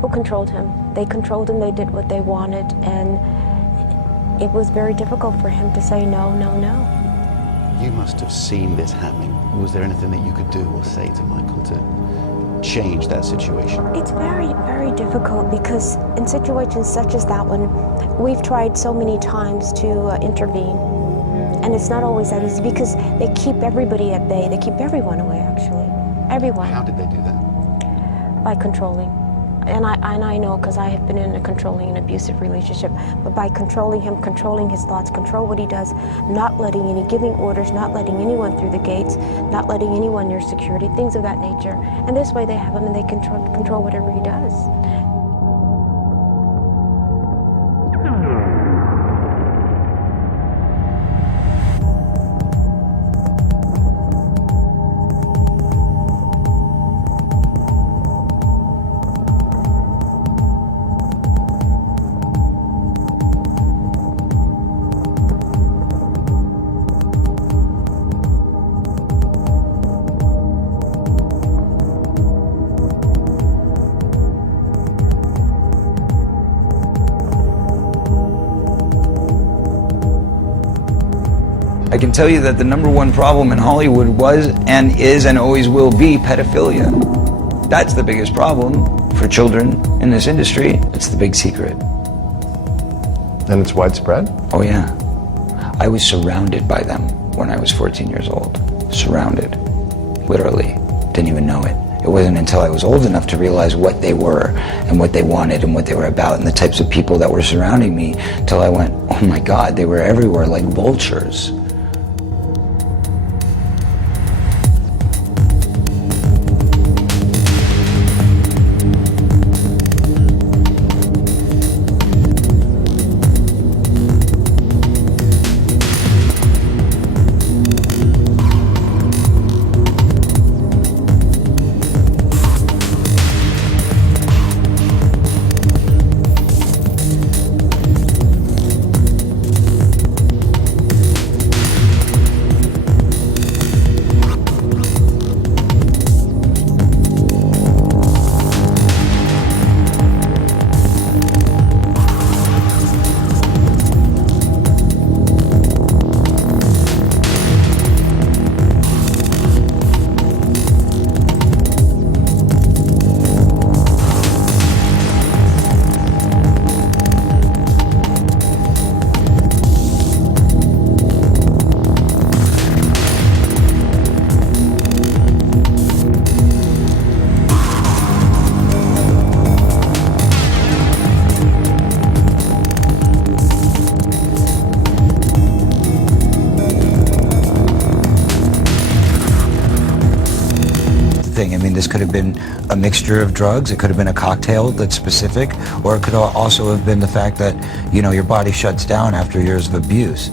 people controlled him. They controlled him, they did what they wanted, and it was very difficult for him to say no, no, no. You must have seen this happening. Was there anything that you could do or say to Michael to change that situation? It's very, very difficult because in situations such as that one, we've tried so many times to intervene. And it's not always that easy because they keep everybody at bay. They keep everyone away, actually. Everyone. How did they do that? By controlling. And I know because I have been in a controlling and abusive relationship, but by controlling him, controlling his thoughts, control what he does, not letting any, giving orders, not letting anyone through the gates, not letting anyone near security, things of that nature. And this way they have him and they control whatever he does. I can tell you that the #1 problem in Hollywood was and is and always will be pedophilia. That's the biggest problem for children in this industry. It's the big secret. And it's widespread? Oh yeah. I was surrounded by them when I was 14 years old. Surrounded. Literally. Didn't even know it. It wasn't until I was old enough to realize what they were and what they wanted and what they were about and the types of people that were surrounding me till I went, oh my God, they were everywhere like vultures. I mean, this could have been a mixture of drugs, it could have been a cocktail that's specific, or it could also have been the fact that, you know, your body shuts down after years of abuse.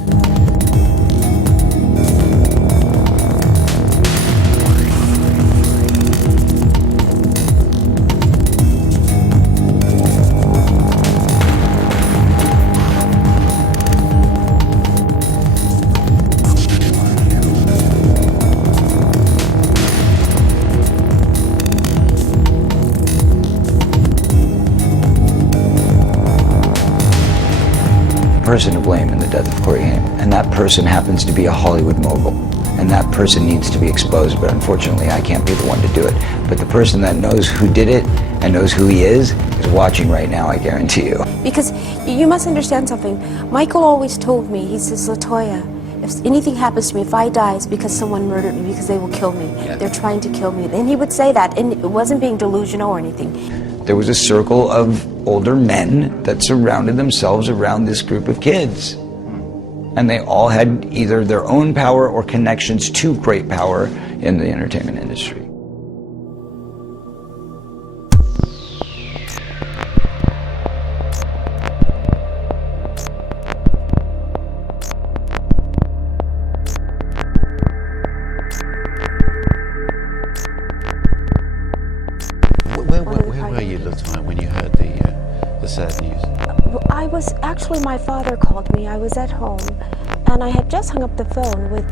Person to blame in the death of Corey Haim, and that person happens to be a Hollywood mogul, and that person needs to be exposed, but unfortunately I can't be the one to do it. But the person that knows who did it and knows who he is watching right now, I guarantee you. Because you must understand something. Michael always told me, he says, Latoya, if anything happens to me, if I die, it's because someone murdered me, because they will kill me. Yeah. They're trying to kill me. And he would say that, and it wasn't being delusional or anything. There was a circle of older men that surrounded themselves around this group of kids. And they all had either their own power or connections to great power in the entertainment industry. Where were you at the time when you heard the sad news? Actually, my father called me. I was at home, and I had just hung up the phone with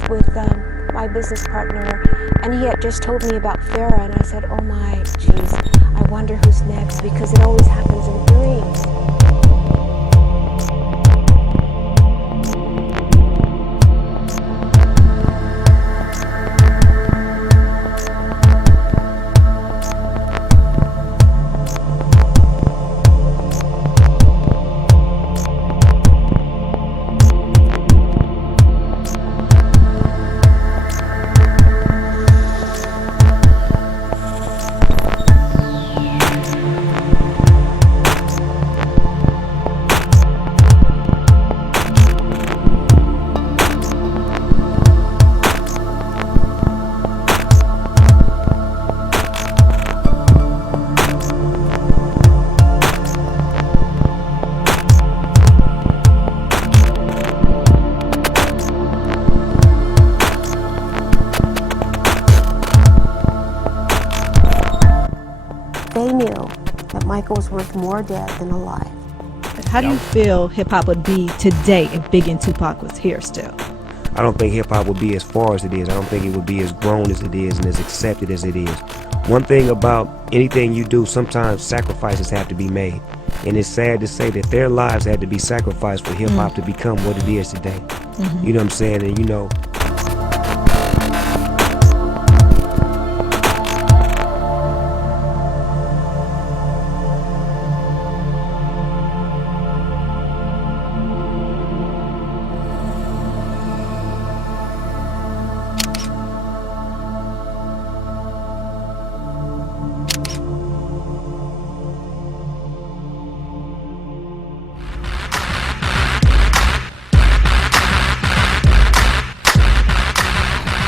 my business partner, and he had just told me about Farah, and I said, oh my, geez, I I wonder who's next, because it always happens in dreams. They knew that Michael was worth more dead than alive. How do you feel hip-hop would be today if Biggie and Tupac was here still? I don't think hip-hop would be as far as it is. I don't think it would be as grown as it is and as accepted as it is. One thing about anything you do, sometimes sacrifices have to be made. And it's sad to say that their lives had to be sacrificed for hip-hop to become what it is today. You know what I'm saying? And you know,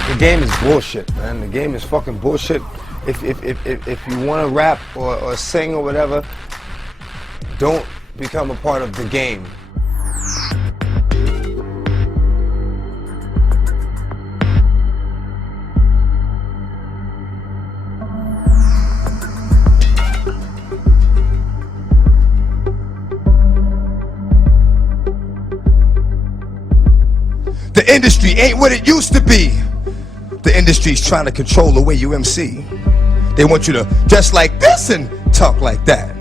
The game is bullshit, man. The game is fucking bullshit. If you want to rap or sing or whatever, don't become a part of the game. The industry ain't what it used to be. The industry's trying to control the way you MC. They want you to dress like this and talk like that.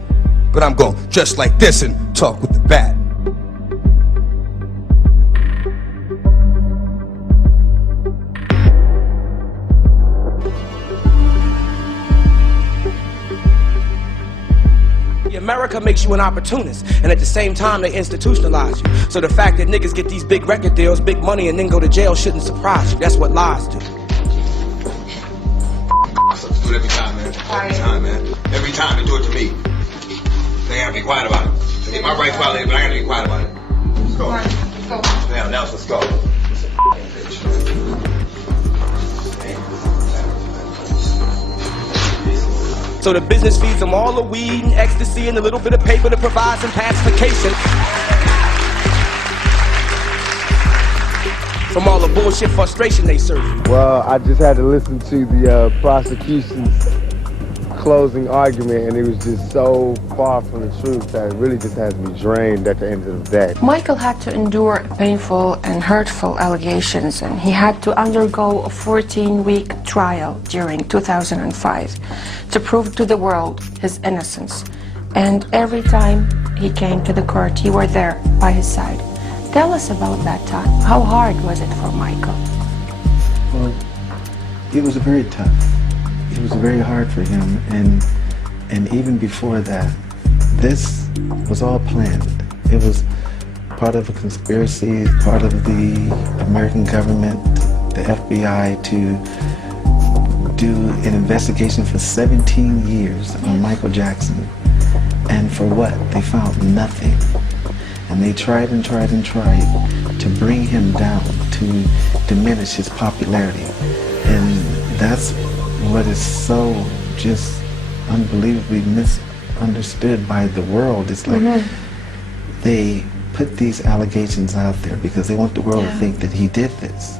But I'm going to dress like this and talk with the bat. America makes you an opportunist, and at the same time they institutionalize you. So the fact that niggas get these big record deals, big money, and then go to jail shouldn't surprise you. That's what lies do. Do it every time, man. Every time, man. Every time they do it to me. They have to be quiet about it. They get my rights violated, but I gotta be quiet about it. Let's go. Let's go. Now, let's go. So the business feeds them all the weed and ecstasy and a little bit of paper to provide some pacification from all the bullshit frustration they serve. Well, I just had to listen to the prosecution's closing argument, and it was just so far from the truth that it really just had me drained at the end of the day. Michael had to endure painful and hurtful allegations, and he had to undergo a 14-week trial during 2005 to prove to the world his innocence. And every time he came to the court, you were there by his side. Tell us about that time. How hard was it for Michael? Well, it was very tough. It was very hard for him, and even before that, this was all planned. It was part of a conspiracy, part of the American government, the FBI, to do an investigation for 17 years on Michael Jackson. And for what? They found nothing. And they tried and tried and tried to bring him down, to diminish his popularity. And that's what is so just unbelievably misunderstood by the world. It's like they put these allegations out there because they want the world to think that he did this.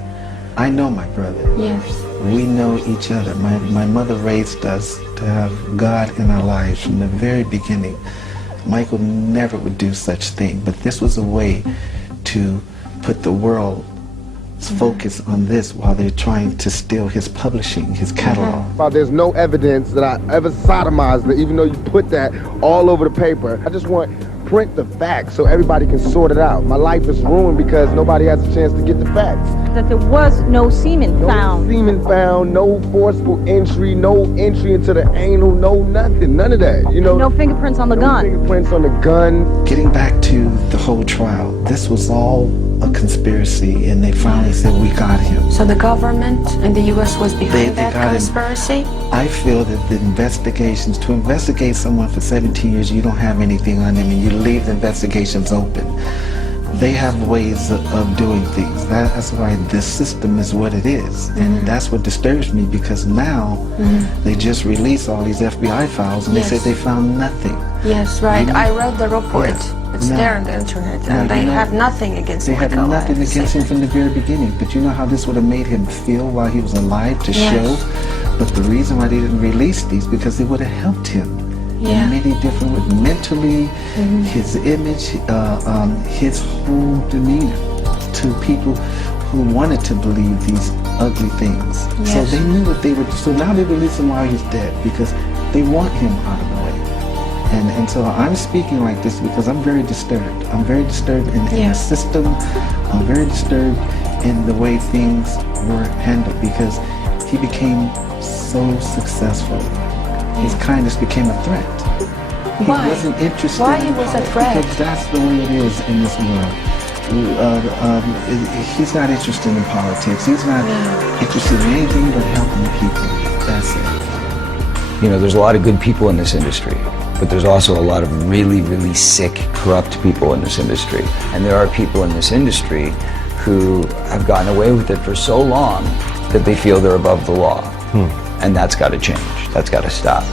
I know my brother. Yes. We know each other. My mother raised us to have God in our lives from the very beginning. Michael never would do such thing, but this was a way to put the world focus on this while they're trying to steal his publishing, his catalog. There's no evidence that I ever sodomized it, even though you put that all over the paper. I just want print the facts so everybody can sort it out. My life is ruined because nobody has a chance to get the facts. That there was no semen found. No semen found, no forceful entry, no entry into the anal, no nothing, none of that. You know, No fingerprints on the gun. fingerprints on the gun. Getting back to the whole trial, this was all a conspiracy, and they finally said, we got him. So the government in the U.S. was behind They that got him. conspiracy? I feel that the investigations, to investigate someone for 17 years, you don't have anything on them, and you leave the investigations open. They have ways of doing things. That's why this system is what it is. And that's what disturbs me, because now they just release all these FBI files, and they say they found nothing. Yes, right. I read the report. It's No. there on the internet, No, and they you know, had nothing against They had Michael. nothing against him from the very beginning. But you know how this would have made him feel while he was alive to Yes. show? But the reason why they didn't release these, because it would have helped him. Yeah. It made it different with mentally, his image, his whole demeanor to people who wanted to believe these ugly things. So Yes. they knew what they were. So now they release him while he's dead because they want him out of the way. And so I'm speaking like this because I'm very disturbed. I'm very disturbed in the system. I'm very disturbed in the way things were handled because he became so successful. His kindness became a threat. He Why? wasn't interested. Why in he was a politics, threat? Because that's the way it is in this world. He's not interested in politics. He's not interested in anything but helping people. That's it. You know, there's a lot of good people in this industry, but there's also a lot of really, really sick, corrupt people in this industry. And there are people in this industry who have gotten away with it for so long that they feel they're above the law. And that's got to change. That's got to stop.